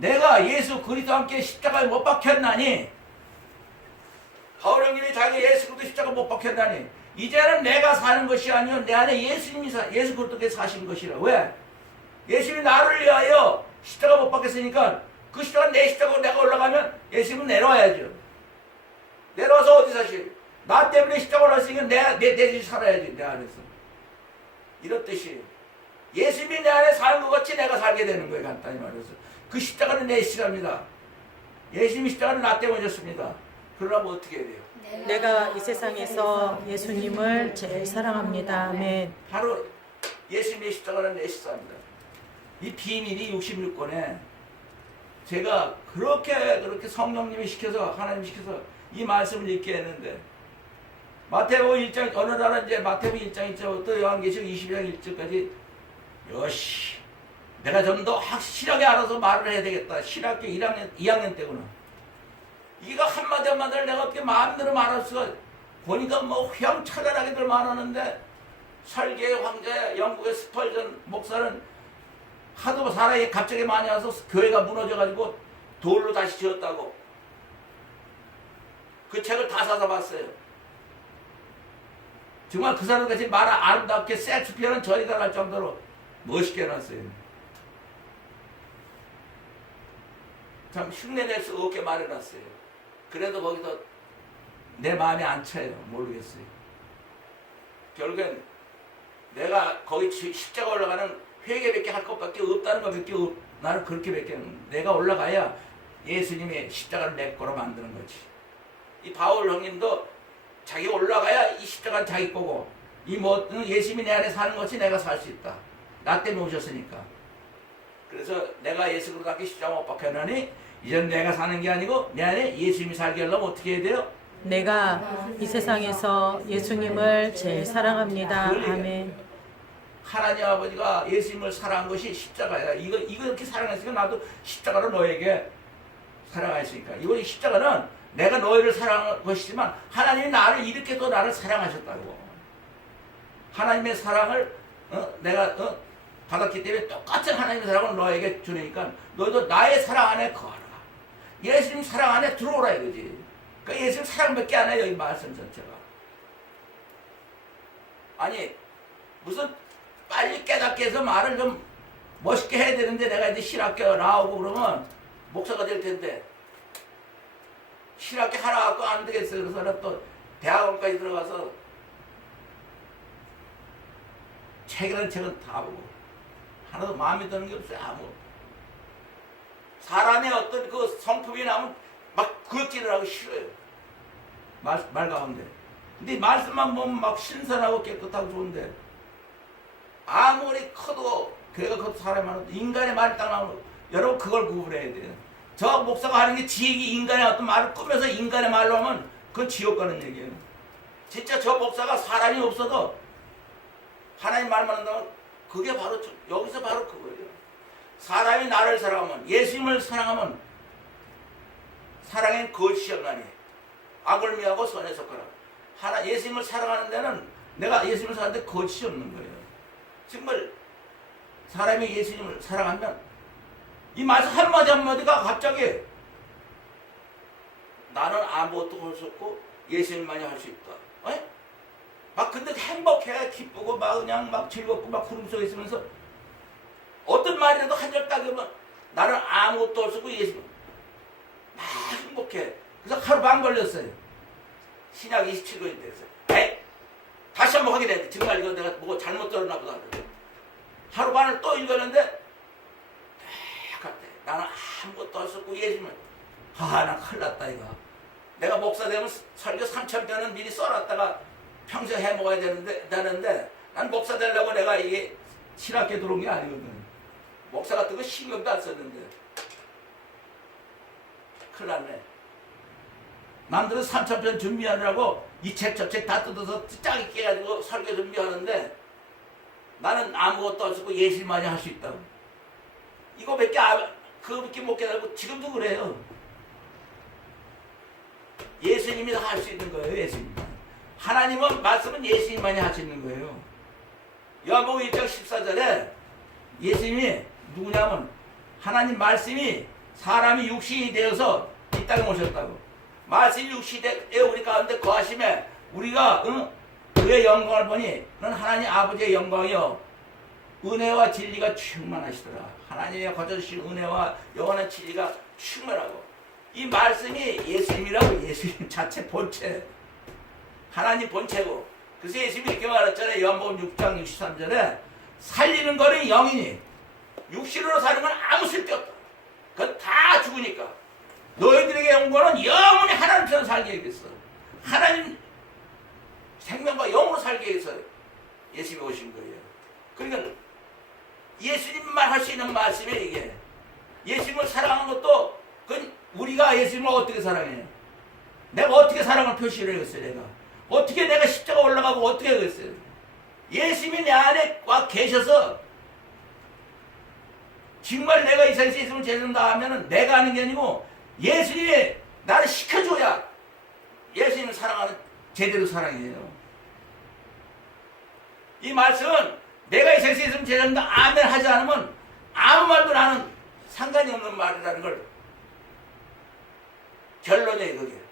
내가 예수 그리스도와 함께 십자가에 못 박혔나니? 바울 형님이 자기 예수 그리스도 십자가 못 박혔나니? 이제는 내가 사는 것이 아니요 내 안에 예수님이 사, 예수 그리스도께 사신 것이라. 왜? 예수님이 나를 위하여 십자가 못 박혔으니까 그 십자가 내 십자가로 내가 올라가면 예수님은 내려와야죠. 내려와서 어디 사실? 나 때문에 십자가 올라왔으니까 내가 내, 내 집이 살아야지 내 안에서. 뜻이에요 예수님이 내 안에 사는 것 같이 내가 살게 되는 거예요 간단히 말해서 그 십자가는 내 십자가입니다 예수님이 십자가는 나 때문에 졌습니다 그러려면 어떻게 해야 돼요? 내가 이 세상에서 예수님을 제일 사랑합니다. 아멘. 바로 예수님의 십자가는 내 십자가입니다. 이 비밀이 66권에 제가 그렇게 그렇게 성령님이 시켜서 하나님 시켜서 이 말씀을 읽게 했는데 마태복음 1장 어느 날은 이제 마태복음 1장 1절부터 요한계시록 20장 1절까지 여시 내가 좀 더 확실하게 알아서 말을 해야 되겠다. 신학교 1학년 2학년 때구나. 이거 한마디 한마디를 내가 어떻게 마음대로 말할 수가 보니까 뭐 휘황찬란하게들 말하는데 설계의 황제 영국의 스펄전 목사는 하도 사람이 갑자기 많이 와서 교회가 무너져가지고 돌로 다시 지었다고 그 책을 다 사서 봤어요. 정말 그 사람같이 말 아름답게 섹스피어는 저리가 갈 정도로 멋있게 해놨어요. 참 흉내낼 수 없게 말해놨어요. 그래도 거기서 내 마음에 안 차요. 모르겠어요. 결국엔 내가 거기 지- 십자가 올라가는 회개밖에 할 것밖에 없다는 것밖에 없. 나는 그렇게밖에 없- 내가 올라가야 예수님의 십자가를 내 거로 만드는 거지. 이 바울 형님도 자기 올라가야 이 십자가는 자기 거고 이뭐 예수님이 내 안에 사는 것이 내가 살 수 있다. 나 때문에 오셨으니까. 그래서 내가 예수 그리스도 앞에 십자가 못 박혔나니 이젠 내가 사는 게 아니고 내 안에 예수님이 살게 하려면 어떻게 해야 돼요? 내가 이 세상에서 예수님을 제일 사랑합니다. 아멘. 하나님 아버지가 예수님을 사랑한 것이 십자가야. 이거 이거 이렇게 사랑했으니까 나도 십자가로 너에게 사랑했으니까. 이거 십자가는 내가 너희를 사랑한 것이지만 하나님이 나를 이렇게 또 나를 사랑하셨다고. 하나님의 사랑을 어, 내가 어, 받았기 때문에 똑같은 하나님의 사랑을 너에게 주니까 너희도 나의 사랑 안에 거하라. 예수님 사랑 안에 들어오라 이거지. 그러니까 예수님 사랑밖에 안 해요 이 말씀 전체가. 아니 무슨 빨리 깨닫게 해서 말을 좀 멋있게 해야 되는데 내가 이제 신학교 나오고 그러면 목사가 될 텐데 신학교 하나 갖고 안 되겠어요. 그래서 또 대학원까지 들어가서 책이라는 책은 다 보고 하나도 마음에 드는 게 없어요. 아무 사람의 어떤 그 성품이 나면 막 그것질을 하고 싫어요. 말, 말 가운데. 근데 말씀만 보면 막 신선하고 깨끗하고 좋은데 아무리 커도 교회가 커도 사람이 많아도 인간의 말이 딱 나오면 여러분 그걸 구분해야 돼요. 저 목사가 하는 게 지식이 인간의 어떤 말을 꾸며서 인간의 말로 하면 그건 지옥 가는 얘기예요. 진짜 저 목사가 사람이 없어도 하나님 말만 한다면 그게 바로 저- 여기서 바로 그거예요. 사람이 나를 사랑하면 예수님을 사랑하면 사랑엔 거짓이 없나니 악을 미하고 선에 속하라. 하나 예수님을 사랑하는 데는 내가 예수님을 사랑하는데 거짓이 없는 거예요. 정말 사람이 예수님을 사랑하면 이 말씀 한마디 한마디가 갑자기 나는 아무것도 할 수 없고 예수님만이 할 수 있다. 에? 막 근데 행복해 기쁘고 막 그냥 막 즐겁고 막 구름 속에 있으면서 어떤 말이라도 한 절 따르면 나는 아무것도 없고 예수님 막 행복해. 그래서 하루 반 걸렸어요. 신약 27권이 돼서 에이 다시 한번 확인해. 정말 이거 내가 뭐 잘못 들었나 보다. 하루 반을 또 읽었는데 똑같아. 나는 아무것도 없고 예수님은 아나 큰일 났다 이거. 내가 목사 되면 설교 3천 편은 미리 써놨다가 평소에 해 먹어야 되는데 되는데 난 목사 되려고 내가 이게 신학교 들어온 게 아니거든. 목사 같은 거 신경도 안 썼는데 큰일 났네. 남들은 3천 편 준비하느라고 이 책 저 책 다 뜯어서 짜게 깨가지고 설교 준비하는데 나는 아무것도 안 쓰고 예술만이 할 수 있다고. 이거밖에 안, 그거밖에 못 깨달고 지금도 그래요. 예수님이 다할수 있는 거예요, 예수님. 하나님은 말씀은 예수님만이 있는 거예요. 요한복음 1장 14절에 예수님이 누구냐면 하나님 말씀이 사람이 육신이 되어서 이 땅에 오셨다고. 말씀이 육신이 되어 우리 가운데 거하심에 우리가 응? 그의 영광을 보니 그는 하나님 아버지의 영광이요 은혜와 진리가 충만하시더라. 하나님의 거저주신 은혜와 영원한 진리가 충만하고 이 말씀이 예수님이라고 예수님 자체 본체 하나님 본체고 그래서 예수님이 이렇게 말했잖아요. 요한복음 6장 63절에 살리는 거는 영이니 육신으로 사는 건 아무 쓸데 없다. 그건 다 죽으니까 너희들에게 온 거는 영원히 하나님처럼 살게 해겠어. 하나님 생명과 영으로 살게 해서 예수님이 오신 거예요. 그러니까 예수님만 할 수 있는 말씀이에요 이게. 예수님을 사랑하는 것도 그건 우리가 예수님을 어떻게 사랑해요? 내가 어떻게 사랑을 표시를 해겠어요 내가? 어떻게 내가 십자가 올라가고 어떻게 하겠어요? 예수님이 내 안에 와 계셔서 정말 내가 이 세상에 있으면 죄진다 하면은 내가 하는 게 아니고 예수님이 나를 시켜줘야 예수님을 사랑하는 제대로 사랑이에요. 이 말씀은 내가 이 세상에 있으면 죄진다 아멘 하지 않으면 아무 말도 나는 상관이 없는 말이라는 걸 결론이에요 그게.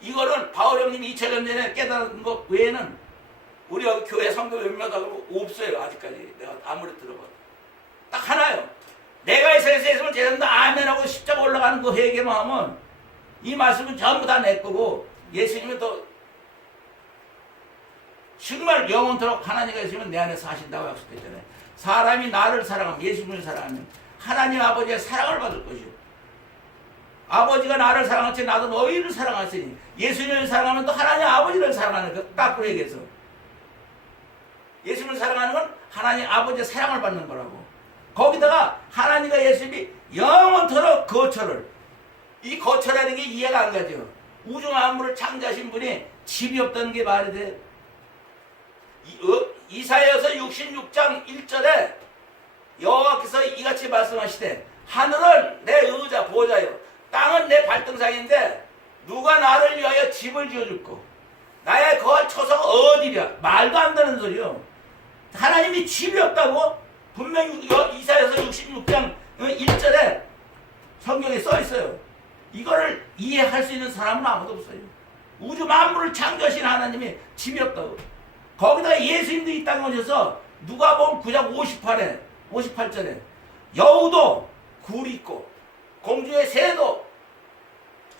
이거는 바울 형님이 2000년 전에 깨달은 것 외에는 우리 교회 성도 몇몇 하고 없어요 아직까지. 내가 아무리 들어봐도. 딱 하나요. 내가 이 세상에 있으면 죄진다 아멘하고 십자가 올라가는 거 회개만 하면 이 말씀은 전부 다 내 거고 예수님은 또 정말 영원토록 하나님과 있으면 내 안에 사신다고 약속했잖아요. 사람이 나를 사랑하면 예수님을 사랑하면 하나님 아버지의 사랑을 받을 것이요 아버지가 나를 사랑하지 나도 너희를 사랑하시니 예수님을 사랑하면 또 하나님 아버지를 사랑하는 그 거꾸로 얘기해서 예수님을 사랑하는 건 하나님 아버지의 사랑을 받는 거라고. 거기다가 하나님과 예수님이 영원토록 거처를 이 거처라는 게 이해가 안 가죠. 우주 만물을 창조하신 분이 집이 없다는 게 말이 돼. 이- 어, 이사야서 66장 1절에 여호와께서 이같이 말씀하시되 하늘은 내 의자 보좌요 땅은 내 발등상인데 누가 나를 위하여 집을 지어줄고 나의 거할 처소가 어디랴? 말도 안 되는 소리요. 하나님이 집이 없다고? 분명히 여- 이사야서 66장 1절에 성경에 써 있어요. 이거를 이해할 수 있는 사람은 아무도 없어요. 우주 만물을 창조하신 하나님이 집이 없다고. 거기다가 예수님도 이 땅에 오셔서 누가 보면 9장 58에 58절에 여우도 굴이 있고 공주의 새도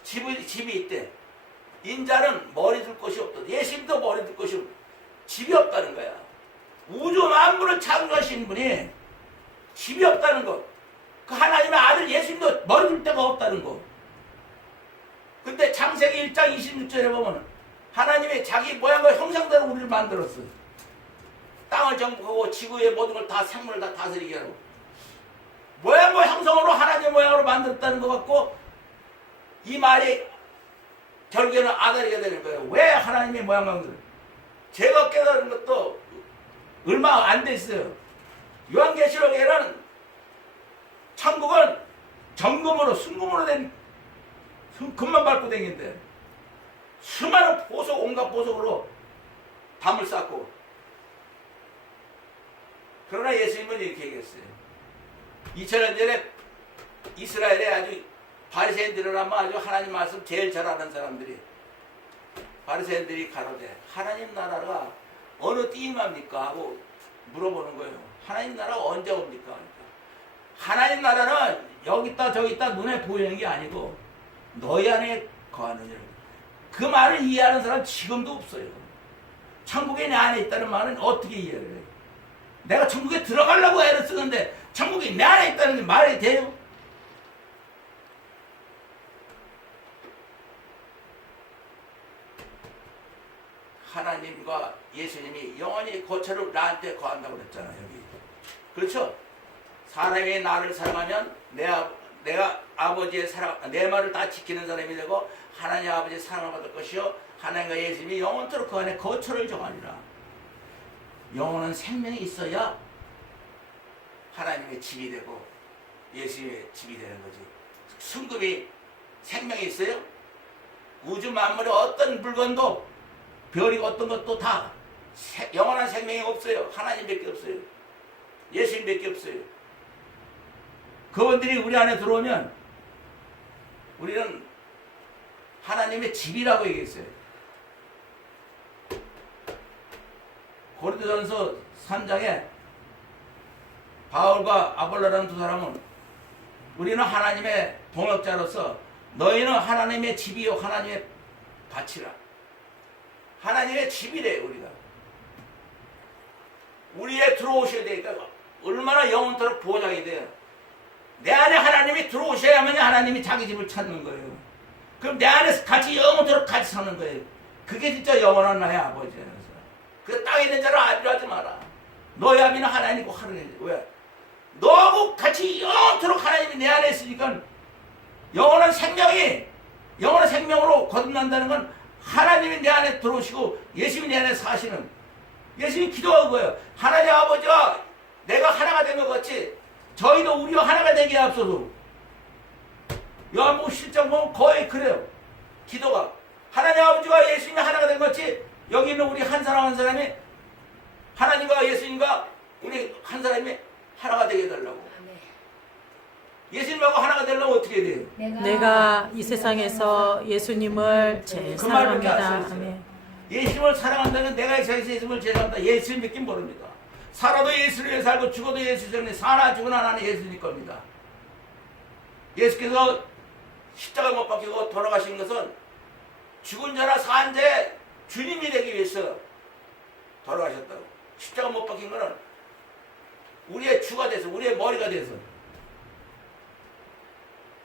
집이, 집이 있대 인자는 머리 둘 곳이 없다 예수님도 머리 둘 곳이 없 집이 없다는 거야 우주 만물을 창조하신 분이 집이 없다는 거. 그 하나님의 아들 예수님도 머리 둘 데가 없다는 거. 근데 창세기 1장 26절에 보면 하나님이 자기 모양과 형상대로 우리를 만들었어. 땅을 정복하고 지구의 모든 걸 다 생물을 다 다스리게 하고. 모양과 형상으로 하나님 모양으로 만들었다는 것 같고 이 말이 결국에는 아다리가 되는 거예요. 왜 하나님의 모양과 형상? 제가 깨달은 것도 얼마 안 됐어요. 요한계시록에는 천국은 정금으로 순금으로 된 금- 금만 밟고 댕긴데 수많은 보석 온갖 보석으로 담을 쌓고 그러나 예수님은 이렇게 얘기했어요. 2000년 전에 이스라엘에 아주 바리새인들이라면 아주 하나님 말씀 제일 잘 아는 사람들이 바리새인들이 가로되 하나님 나라가 어느 띠임합니까 하고 물어보는 거예요. 하나님 나라가 언제 옵니까? 그러니까 하나님 나라는 여기 있다 저기 있다 눈에 보이는 게 아니고 너희 안에 거하느냐. 그 말을 이해하는 사람 지금도 없어요. 천국이 내 안에 있다는 말은 어떻게 이해를 해? 내가 천국에 들어가려고 애를 쓰는데 천국이 내 안에 있다는 게 말이 돼요? 하나님과 예수님이 영원히 거처를 나한테 거한다고 그랬잖아요 여기 그렇죠? 사람이 나를 사랑하면 내, 아- 내가 아버지의 사랑 내 말을 다 지키는 사람이 되고 하나님 아버지의 사랑을 받을 것이요 하나님과 예수님이 영원토록 그 안에 거처를 정하리라 영원한 생명이 있어야 하나님의 집이 되고 예수님의 집이 되는 거지 순금이 생명이 있어요? 우주 만물의 어떤 물건도 별이 어떤 것도 다 세- 영원한 생명이 없어요. 하나님밖에 없어요. 예수님밖에 없어요. 그분들이 우리 안에 들어오면 우리는 하나님의 집이라고 얘기했어요. 고린도전서 3장에 바울과 아볼라라는 두 사람은 우리는 하나님의 동역자로서 너희는 하나님의 집이요 하나님의 밭이라. 하나님의 집이래 우리가. 우리에 들어오셔야 되니까 얼마나 영원토록 보장이 돼요. 내 안에 하나님이 들어오셔야만 하나님이 자기 집을 찾는 거예요. 그럼 내 안에서 같이 영원토록 같이 사는 거예요. 그게 진짜 영원한 나의 아버지예요. 그 땅에 있는 자를 아비로 하지 마라. 너의 아비는 하나님이고 하나님 왜? 너하고 같이 영원토록 하나님이 내 안에 있으니까 영원한 생명이 영원한 생명으로 거듭난다는 건 하나님이 내 안에 들어오시고 예수님이 내 안에 사시는 예수님이 기도한 거예요. 하나님 아버지와 내가 하나가 된 것 같이 저희도 우리와 하나가 되게 앞서도 요한복음 실장 보면 거의 그래요. 기도가 하나님 아버지와 예수님이 하나가 된 것 같이 여기 있는 우리 한 사람 한 사람이 하나님과 예수님과 우리 한 사람이 하나가 되게 해달라고. 예수님하고 하나가 되려면 어떻게 돼요? 내가 이 세상에서 예수님을 제일 그 사랑합니다. 아멘. 예수님을 사랑한다는 내가 이 세상에서 예수님을 제일 사랑한다. 예수님 믿긴 모릅니다. 살아도 예수를 위해 살고 죽어도 예수 때문에 사나 죽으나 나는 예수님 겁니다. 예수께서 십자가 못 박히고 돌아가신 것은 죽은 자나 산 자의 주님이 되기 위해서 돌아가셨다고. 십자가 못 박힌 거는 우리의 주가 돼서 우리의 머리가 돼서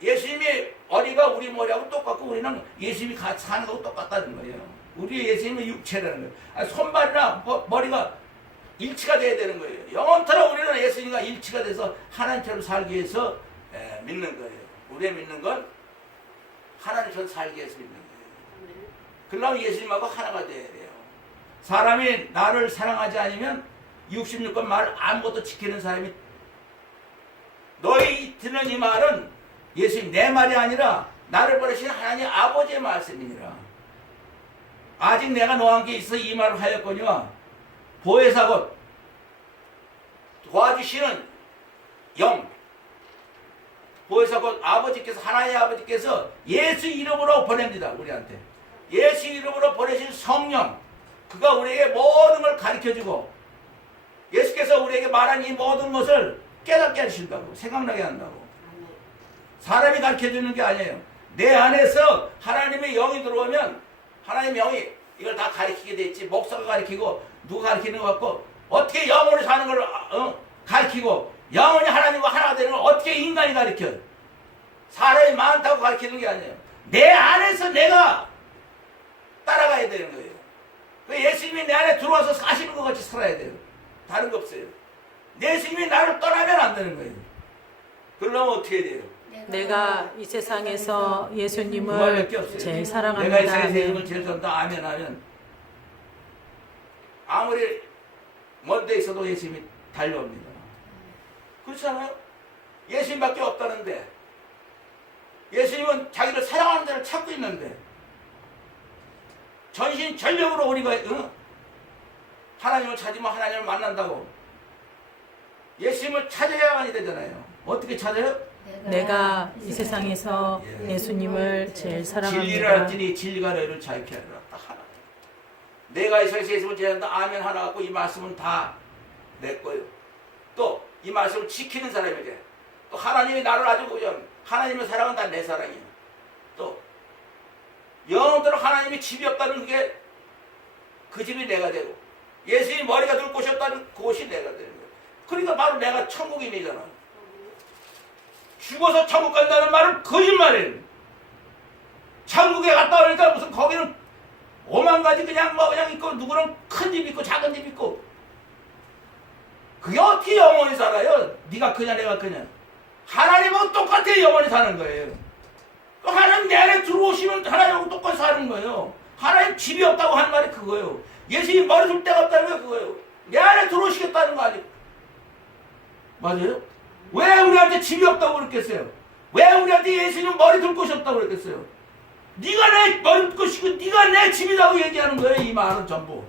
예수님이 머리가 우리 머리하고 똑같고 우리는 예수님이 같이 사는 거하고 똑같다는 거예요. 우리 예수님은 육체라는 거예요. 아니, 손발이나 머- 머리가 일치가 돼야 되는 거예요. 영원토록 우리는 예수님과 일치가 돼서 하나님처럼 살기 위해서 에, 믿는 거예요. 우리의 믿는 건 하나님처럼 살기 위해서 믿는 거예요. 그러면 예수님하고 하나가 돼야 돼요. 사람이 나를 사랑하지 않으면 66권 말을 아무것도 지키는 사람이 너희 듣는 이 말은 예수님 내 말이 아니라 나를 보내신 하나님 아버지의 말씀이니라. 아직 내가 너와 함께 있어 이 말을 하였거니와 보혜사 곧 도와주시는 영 보혜사 곧 아버지께서 하나님 아버지께서 예수 이름으로 보냅니다 우리한테 예수 이름으로 보내신 성령 그가 우리에게 모든 걸 가르쳐주고 예수께서 우리에게 말한 이 모든 것을 깨닫게 하신다고 생각나게 한다고 사람이 가르쳐 주는 게 아니에요. 내 안에서 하나님의 영이 들어오면 하나님의 영이 이걸 다 가르치게 돼 있지. 목사가 가르치고 누가 가르치는 것 같고 어떻게 영혼이 사는 걸 어? 가르치고 영혼이 하나님과 하나가 되는 걸 어떻게 인간이 가르쳐? 사람이 많다고 가르치는 게 아니에요. 내 안에서 내가 따라가야 되는 거예요. 그 예수님이 내 안에 들어와서 사시는 것 같이 살아야 돼요. 다른 거 없어요. 예수님이 나를 떠나면 안 되는 거예요. 그러려면 어떻게 돼요? 내가 이 세상에서 그 예수님을. 제일 내가 이 사랑합니다. 세상에서 아멘. 예수님을 제일 좋아한다 아멘 하면 아무리 먼데 있어도 예수님이 달려옵니다. 그렇지 않아요? 예수님밖에 없다는데 예수님은 자기를 사랑하는 자를 찾고 있는데 전신 전력으로 우리가 어? 하나님을 찾으면 하나님을 만난다고. 예수님을 찾아야만이 되잖아요. 어떻게 찾아요? 내가 이 세상에서 예 수님을 제일 진리를 사랑합니다. 알지니 진리가 너희를 자유케 하리라. 딱 하나. 내가 이 세상에서 예수님을 제한다. 아멘 하나 갖고 이 말씀은 다 내 거예요. 또 이 말씀을 지키는 사람이 돼또 하나님이 나를 아주 그냥 하나님의 사랑은 다. 내 사랑이에요 또 영원토록 하나님이 집이 없다는 그게 그 집이 내가 되고 예수님이 머리가 들 곳이 없다는 그곳이 내가 되는 거예요. 그러니까 바로 내가 천국인이잖아. 죽어서 천국 간다는 말은 거짓말이에요. 천국에 갔다 오니까 무슨 거기는 오만 가지 그냥 뭐 그냥 있고 누구는 큰 집 있고 작은 집 있고. 그게 어떻게 영원히 살아요? 네가 크냐 내가 크냐 하나님하고 똑같아 영원히 사는 거예요. 그 하나님 내 안에 들어오시면 하나님하고 똑같이 사는 거예요 하나님 집이 없다고 한 말이 그거예요 예수님 머리 줄 데가 없다는 게 그거예요 내 안에 들어오시겠다는 거 아니에요 맞아요? 왜 우리한테 집이 없다고 그랬겠어요? 왜 우리한테 예수님 머리 둘 곳이 없다고 그랬겠어요? 네가 내 머리 둘 곳이고 네가 내 집이라고 얘기하는 거예요 이 말은 전부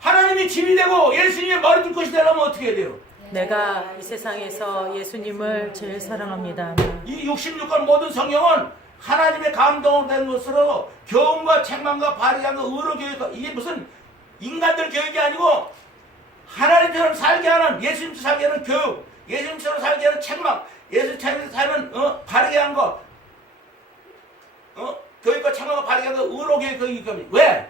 하나님이 집이 되고 예수님의 머리 둘 곳이 되려면 어떻게 해야 돼요? 내가 이 세상에서 예수님을 제일 사랑합니다. 이 66권 모든 성경은 하나님의 감동된 것으로 교훈과 책망과 발휘한과 의로 교육 이게 무슨 인간들 교육이 아니고 하나님처럼 살게 하는 예수님처럼 살게 하는 교육 예수님처럼 살게 하는 책망 예수님처럼 살면 어, 바르게 한 거, 어, 교육과 책망과 바르게 한 거, 의로 교육 교육이 왜?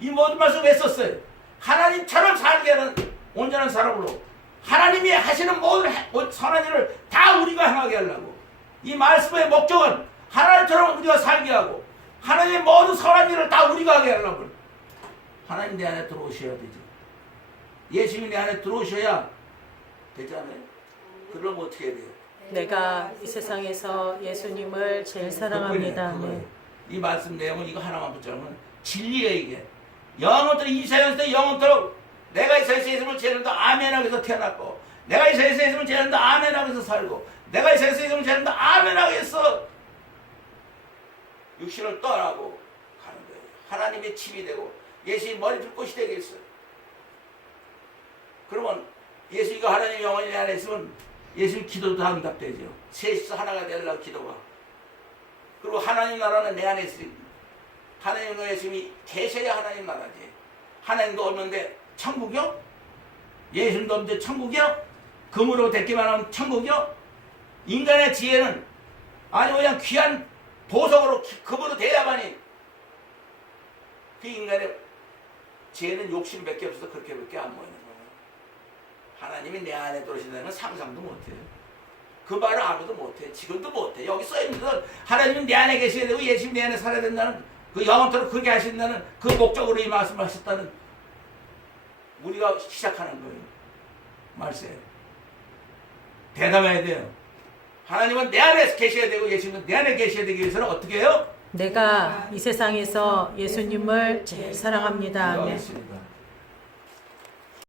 이 모든 말씀 왜 썼어요? 하나님처럼 살게 하는 온전한 사람으로 하나님이 하시는 모든 선한 일을 다 우리가 행하게 하려고 이 말씀의 목적은 하나님처럼 우리가 살게 하고 하나님의 모든 선한 일을 다 우리가 하게 하려고 하나님 내 안에 들어오셔야 되죠 예수님이 내 안에 들어오셔야 되잖아요 그러면 어떻게 해야 돼요? 내가 이 세상에서 예수님을 제일 사랑합니다. 그거예요, 그거예요. 아멘. 이 말씀 내용은 이거 하나만 붙잡으면 진리예요 이게 영원토록 이사연서 영원토록 내가 이 세상에 있으면 쟤는 더 아멘하게서 태어났고 내가 이 세상에 있으면 쟤는 더 아멘하게서 살고 내가 이 세상에 있으면 쟤는 더 아멘하게서 육신을 떠나고 가는 거예요. 하나님의 집이 되고 예수님 머리 둘 곳이 되겠어요. 그러면 예수가 하나님 영원히 내 안에 있으면 예수님 기도도 다 응답되죠. 셋이서 하나가 되려고 기도가. 그리고 하나님 나라는 내 안에 있으니 하나님과 예수님이 계셔야 하나님 나라지. 하나님도 없는데 천국이요? 예수님도 없는데 천국이요? 금으로 됐기만 하면 천국이요? 인간의 지혜는 아니 그냥 귀한 보석으로 기- 금으로 돼야만이 그 인간의 지혜는 욕심밖에 없어서 그렇게밖에 안 보이는 거예요. 하나님이 내 안에 들어오신다는 건 상상도 못해요. 그 말을 아무도 못해. 지금도 못해. 여기 써있는 건 하나님은 내 안에 계셔야 되고 예수님 내 안에 살아야 된다는 그 영원토록 그렇게 하신다는 그 목적으로 이 말씀을 하셨다는 우리가 시작하는 거예요. 말씀. 대답해야 돼요. 하나님은 내 안에 계셔야 되고 예수님은 내 안에 계셔야 되기 위해서는 어떻게 해요? 내가 이 세상에서 예수님을 제일 사랑합니다. 아멘. 있습니다.